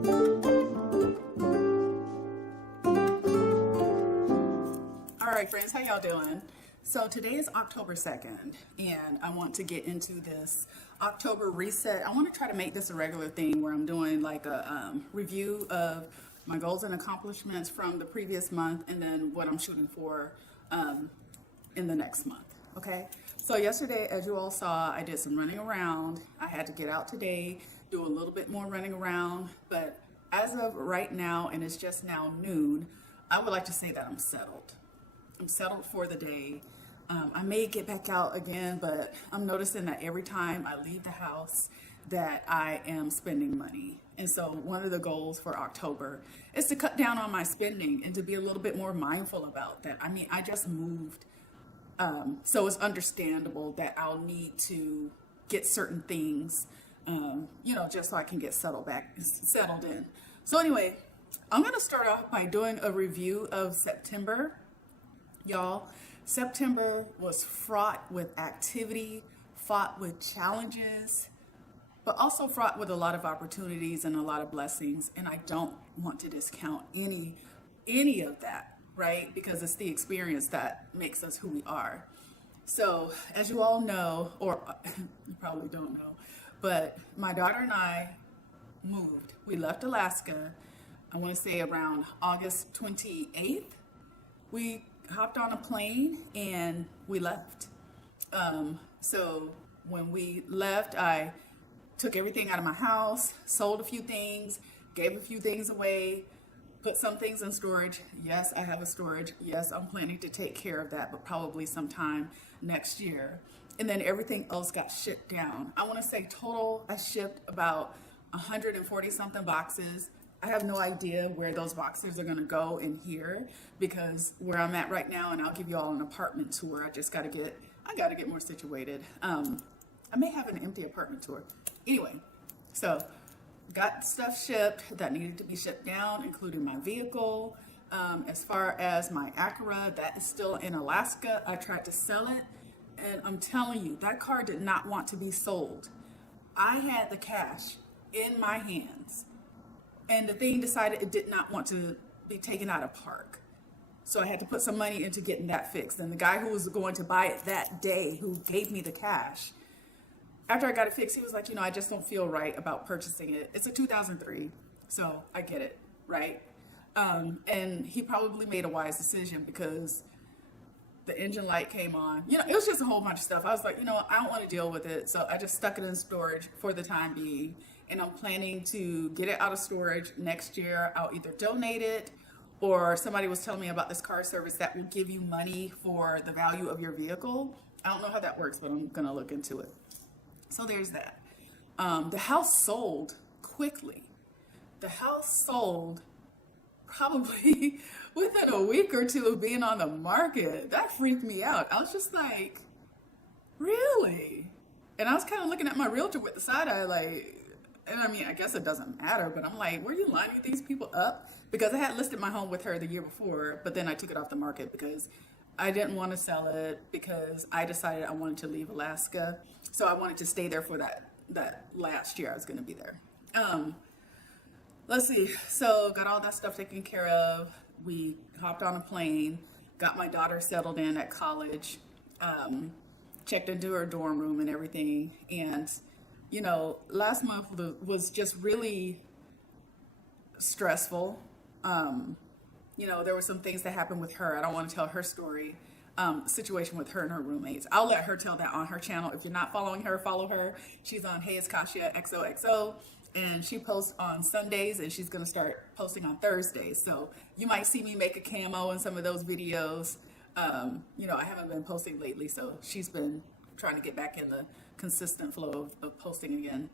All right, friends, how y'all doing? So today is October 2nd, and I want to get into this October reset. I want to try to make this a regular thing where I'm doing like a review of my goals and accomplishments from the previous month, and then what I'm shooting for in the next month. Okay, so yesterday, as you all saw, I did some running around. I had to get out today, do a little bit more running around, but as of right now, and it's just now noon, I would like to say that I'm settled. I'm settled for the day. I may get back out again, but I'm noticing that every time I leave the house that I am spending money. And so one of the goals for October is to cut down on my spending and to be a little bit more mindful about that. I mean, I just moved. So it's understandable that I'll need to get certain things, just so I can get settled in. So anyway, I'm going to start off by doing a review of September. Y'all, September was fraught with activity, fraught with challenges, but also fraught with a lot of opportunities and a lot of blessings. And I don't want to discount any of that, right? Because it's the experience that makes us who we are. So as you all know, or you probably don't know, but my daughter and I moved. We left Alaska, I want to say around August 28th. We hopped on a plane and we left. So when we left, I took everything out of my house, sold a few things, gave a few things away, put some things in storage. Yes, I have a storage. Yes, I'm planning to take care of that, but probably sometime next year. And then everything else got shipped down. I want to say total, I shipped about 140 something boxes. I have no idea where those boxes are going to go in here, because where I'm at right now, and I'll give you all an apartment tour. I got to get more situated. I may have an empty apartment tour. Anyway, so got stuff shipped that needed to be shipped down, including my vehicle. As far as my Acura, that is still in Alaska. I tried to sell it, and I'm telling you, that car did not want to be sold. I had the cash in my hands, and the thing decided it did not want to be taken out of park. So I had to put some money into getting that fixed. And the guy who was going to buy it that day, who gave me the cash, after I got it fixed, he was like, I just don't feel right about purchasing it. It's a 2003, so I get it, right? And he probably made a wise decision, because the engine light came on. It was just a whole bunch of stuff. I was like, I don't want to deal with it. So I just stuck it in storage for the time being. And I'm planning to get it out of storage next year. I'll either donate it, or somebody was telling me about this car service that will give you money for the value of your vehicle. I don't know how that works, but I'm going to look into it. So there's that. The house sold quickly. The house sold probably within a week or two of being on the market. That freaked me out. I was just like, really? And I was kind of looking at my realtor with the side eye, like, and I mean, I guess it doesn't matter, but I'm like, were you lining these people up? Because I had listed my home with her the year before, but then I took it off the market because I didn't want to sell it, because I decided I wanted to leave Alaska. So I wanted to stay there for that last year I was going to be there. Let's see. So got all that stuff taken care of. We hopped on a plane, got my daughter settled in at college, checked into her dorm room and everything. And last month was just really stressful. There were some things that happened with her. I don't want to tell her story. Situation with her and her roommates. I'll let her tell that on her channel. If you're not following her, follow her. She's on Hey It's Kasha XOXO, and she posts on Sundays, and she's going to start posting on Thursdays. So you might see me make a camo in some of those videos. I haven't been posting lately, so she's been trying to get back in the consistent flow of posting again.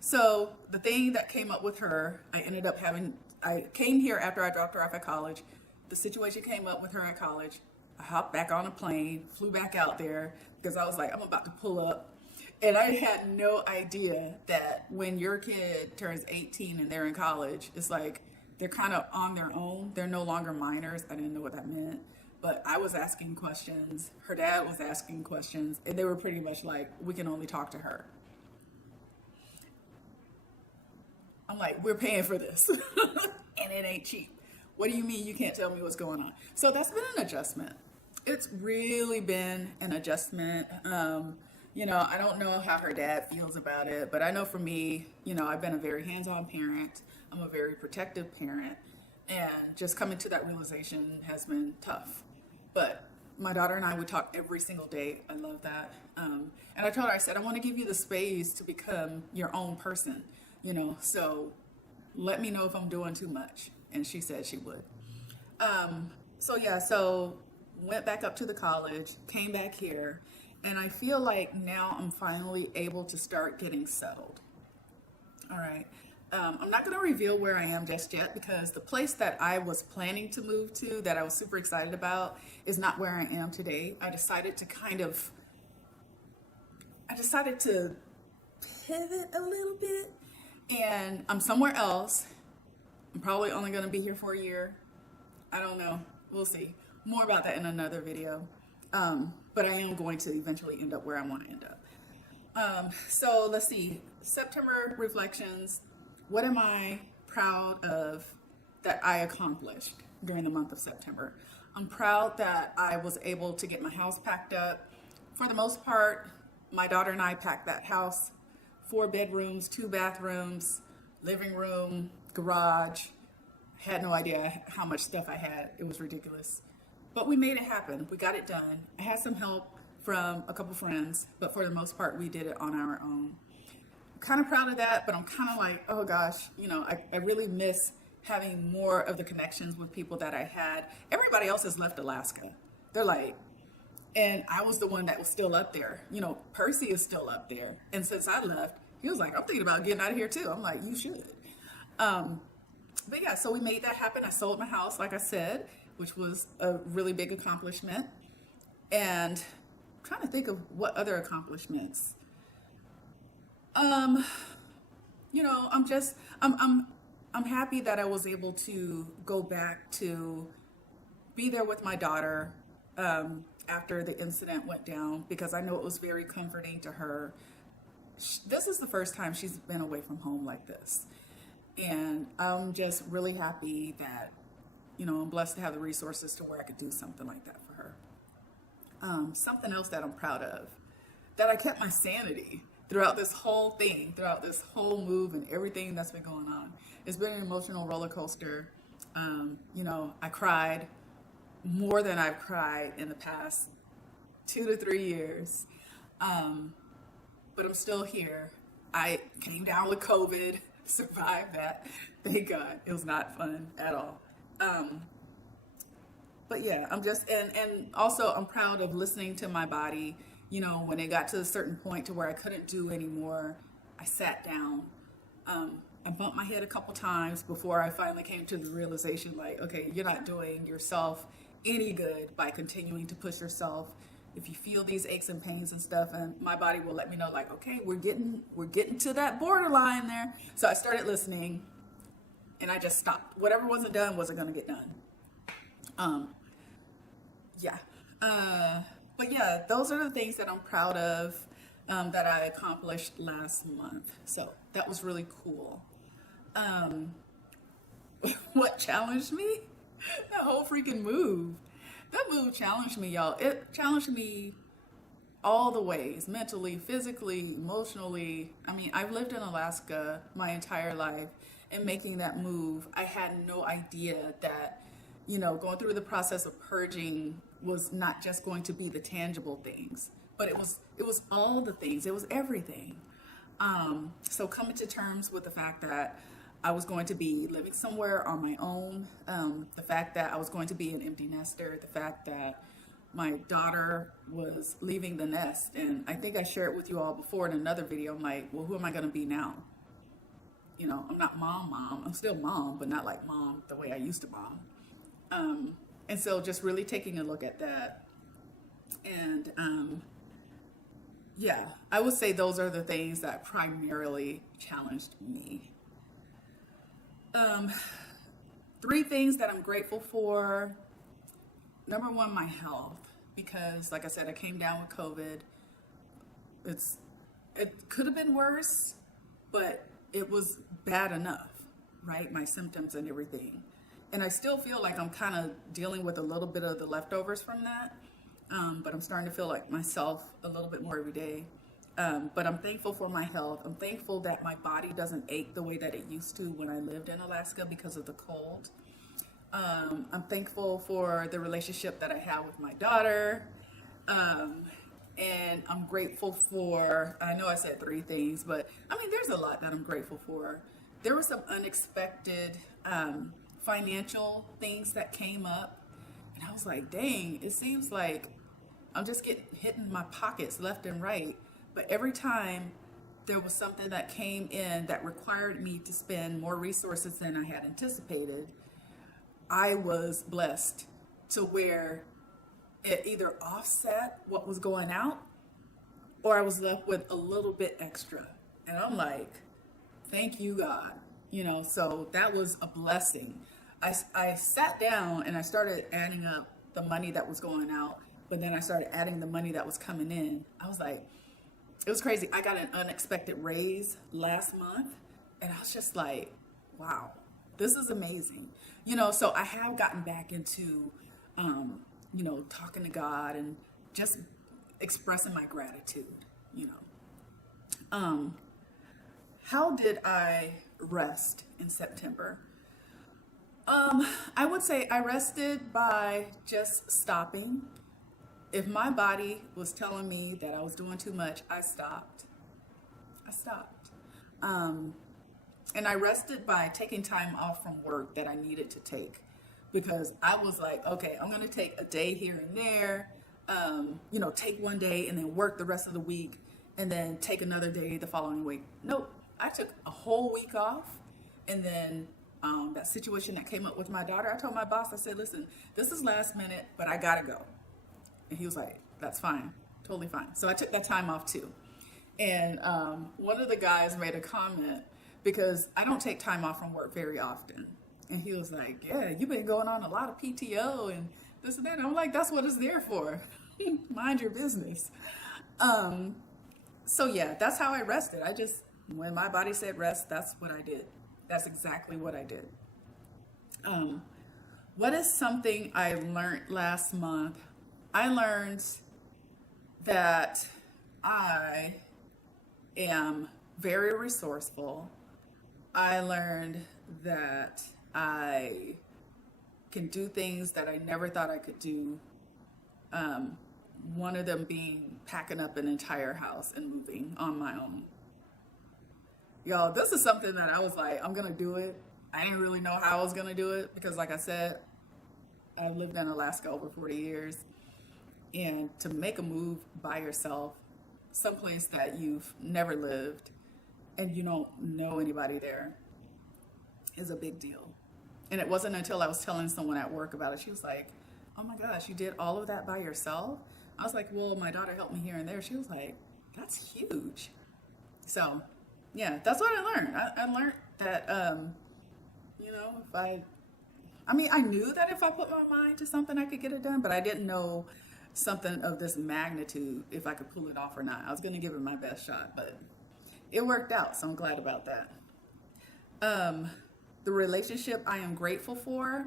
So the thing that came up with her, I came here after I dropped her off at college. The situation came up with her at college. I hopped back on a plane, flew back out there, because I was like, I'm about to pull up. And I had no idea that when your kid turns 18 and they're in college, it's like they're kind of on their own. They're no longer minors. I didn't know what that meant. But I was asking questions. Her dad was asking questions. And they were pretty much like, we can only talk to her. I'm like, we're paying for this and it ain't cheap. What do you mean you can't tell me what's going on? So that's been an adjustment. It's really been an adjustment. You know, I don't know how her dad feels about it, but I know for me, you know, I've been a very hands-on parent. I'm a very protective parent, and just coming to that realization has been tough. But my daughter and I would talk every single day. I love that. And I told her, I said, I want to give you the space to become your own person, you know, so let me know if I'm doing too much. And she said she would. So went back up to the college, came back here, and I feel like now I'm finally able to start getting settled. All right. I'm not going to reveal where I am just yet, because the place that I was planning to move to, that I was super excited about, is not where I am today. I decided to pivot a little bit, and I'm somewhere else. I'm probably only going to be here for a year. I don't know. We'll see. More about that in another video. But I am going to eventually end up where I want to end up. So let's see. September reflections. What am I proud of that I accomplished during the month of September? I'm proud that I was able to get my house packed up. For the most part, my daughter and I packed that house. 4 bedrooms, 2 bathrooms, living room, garage. Had no idea how much stuff I had. It was ridiculous. But we made it happen. We got it done. I had some help from a couple friends, but for the most part, we did it on our own. I'm kind of proud of that, but I'm kind of like, oh gosh, you know, I really miss having more of the connections with people that I had. Everybody else has left Alaska. They're like, and I was the one that was still up there. You know, Percy is still up there. And since I left, he was like, I'm thinking about getting out of here too. I'm like, you should. But yeah, so we made that happen. I sold my house, like I said, which was a really big accomplishment. And I'm trying to think of what other accomplishments. You know, I'm happy that I was able to go back to be there with my daughter after the incident went down, because I know it was very comforting to her. This is the first time she's been away from home like this. And I'm just really happy that, you know, I'm blessed to have the resources to where I could do something like that for her. Something else that I'm proud of, that I kept my sanity throughout this whole thing, throughout this whole move and everything that's been going on. It's been an emotional roller coaster. You know, I cried more than I've cried in the past 2 to 3 years. But I'm still here. I came down with COVID, survived that. Thank God. It was not fun at all. But yeah, I'm just, and also I'm proud of listening to my body. You know, when it got to a certain point to where I couldn't do anymore, I sat down. I bumped my head a couple times before I finally came to the realization, like, okay, you're not doing yourself any good by continuing to push yourself. If you feel these aches and pains and stuff, and my body will let me know, like, okay, we're getting to that borderline there. So I started listening, and I just stopped. Whatever wasn't done wasn't going to get done. But yeah, those are the things that I'm proud of that I accomplished last month. So that was really cool. What challenged me? That whole freaking move. That move challenged me, y'all. It challenged me all the ways, mentally, physically, emotionally. I mean, I've lived in Alaska my entire life, and making that move, I had no idea that, you know, going through the process of purging was not just going to be the tangible things, but it was all the things. It was everything. So coming to terms with the fact that I was going to be living somewhere on my own, the fact that I was going to be an empty nester, the fact that my daughter was leaving the nest. And I think I shared with you all before in another video. I'm like, well, who am I going to be now? You know, I'm not mom. I'm still mom, but not like mom the way I used to mom. And so just really taking a look at that. And yeah, I would say those are the things that primarily challenged me. 3 things that I'm grateful for. Number 1, my health, because like I said, I came down with COVID. It could have been worse, but it was bad enough, right? My symptoms and everything. And I still feel like I'm kind of dealing with a little bit of the leftovers from that. But I'm starting to feel like myself a little bit more every day. But I'm thankful for my health. I'm thankful that my body doesn't ache the way that it used to when I lived in Alaska because of the cold. I'm thankful for the relationship that I have with my daughter. And I'm grateful for, I know I said three things, but I mean, there's a lot that I'm grateful for. There were some unexpected financial things that came up. And I was like, dang, it seems like I'm just getting hit in my pockets left and right. But every time there was something that came in that required me to spend more resources than I had anticipated, I was blessed to where it either offset what was going out or I was left with a little bit extra. And I'm like, thank you, God. So that was a blessing. I sat down and I started adding up the money that was going out, but then I started adding the money that was coming in. I was like, it was crazy. I got an unexpected raise last month and I was just like, wow, this is amazing. So I have gotten back into, talking to God and just expressing my gratitude. How did I rest in September? I would say I rested by just stopping. If my body was telling me that I was doing too much, I stopped. And I rested by taking time off from work that I needed to take because I was like, okay, I'm going to take a day here and there, take one day and then work the rest of the week and then take another day the following week. Nope. I took a whole week off and then that situation that came up with my daughter, I told my boss, I said, listen, this is last minute, but I gotta go. And he was like, that's fine, totally fine. So I took that time off too. And one of the guys made a comment because I don't take time off from work very often. And he was like, yeah, you've been going on a lot of PTO and this and that. And I'm like, that's what it's there for. Mind your business. So yeah, that's how I rested. When my body said rest, that's what I did. That's exactly what I did. What is something I learned last month? I learned that I am very resourceful. I learned that I can do things that I never thought I could do. One of them being packing up an entire house and moving on my own. Y'all, this is something that I was like, I'm going to do it. I didn't really know how I was going to do it because like I said, I've lived in Alaska over 40 years. And to make a move by yourself, someplace that you've never lived and you don't know anybody there is a big deal. And it wasn't until I was telling someone at work about it, she was like, oh my gosh, you did all of that by yourself? I was like, well, my daughter helped me here and there. She was like, that's huge. So yeah, that's what I learned. I learned that, I knew that if I put my mind to something, I could get it done, but I didn't know something of this magnitude, if I could pull it off or not. I was going to give it my best shot, but it worked out. So I'm glad about that. The relationship I am grateful for.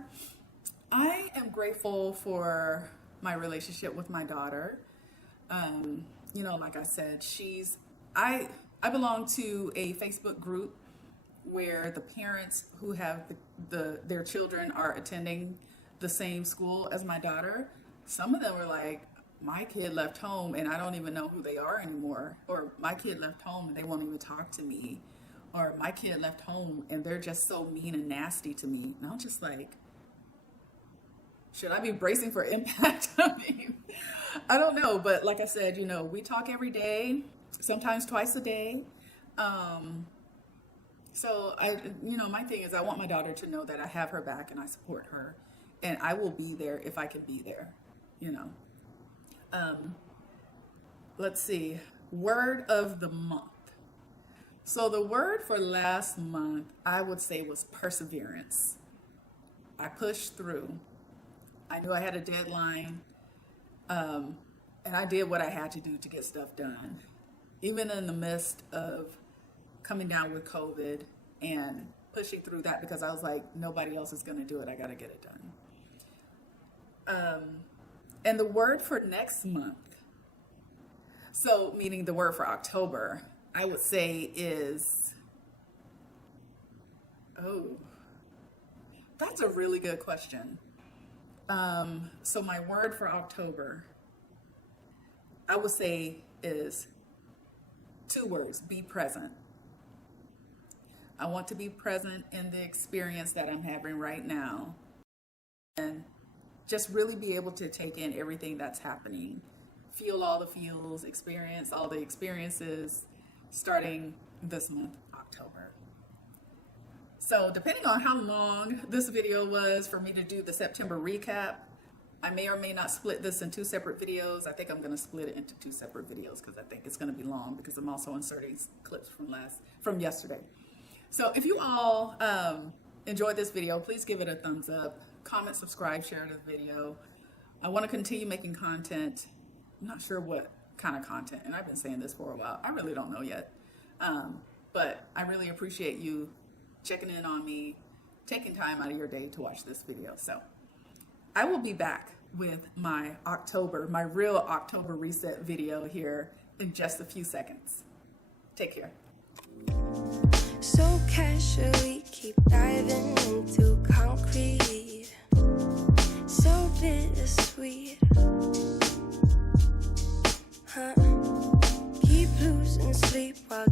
I am grateful for my relationship with my daughter. Like I said, I belong to a Facebook group where the parents who have their children are attending the same school as my daughter. Some of them were like, my kid left home and I don't even know who they are anymore. Or my kid left home and they won't even talk to me. Or my kid left home and they're just so mean and nasty to me. And I'm just like, should I be bracing for impact? I don't know. But like I said, we talk every day, sometimes twice a day. So my thing is I want my daughter to know that I have her back and I support her and I will be there if I can be there, Let's see, word of the month. So the word for last month, I would say was perseverance. I pushed through. I knew I had a deadline, and I did what I had to do to get stuff done. Even in the midst of coming down with COVID and pushing through that because I was like, nobody else is going to do it. I got to get it done. And the word for next month, so meaning the word for October, I would say is, oh, that's a really good question. So my word for October, I would say is 2 words, be present. I want to be present in the experience that I'm having right now and just really be able to take in everything that's happening. Feel all the feels, experience all the experiences starting this month, October. So depending on how long this video was for me to do the September recap, I may or may not split this in 2 separate videos. I think I'm going to split it into 2 separate videos because I think it's going to be long because I'm also inserting clips from yesterday. So if you all enjoyed this video, please give it a thumbs up, comment, subscribe, share the video. I want to continue making content. I'm not sure what kind of content, and I've been saying this for a while. I really don't know yet. But I really appreciate you checking in on me, taking time out of your day to watch this video. So I will be back with my real October reset video here in just a few seconds. Take care. So casually keep diving into concrete, so bittersweet, huh? Keep losing sleep while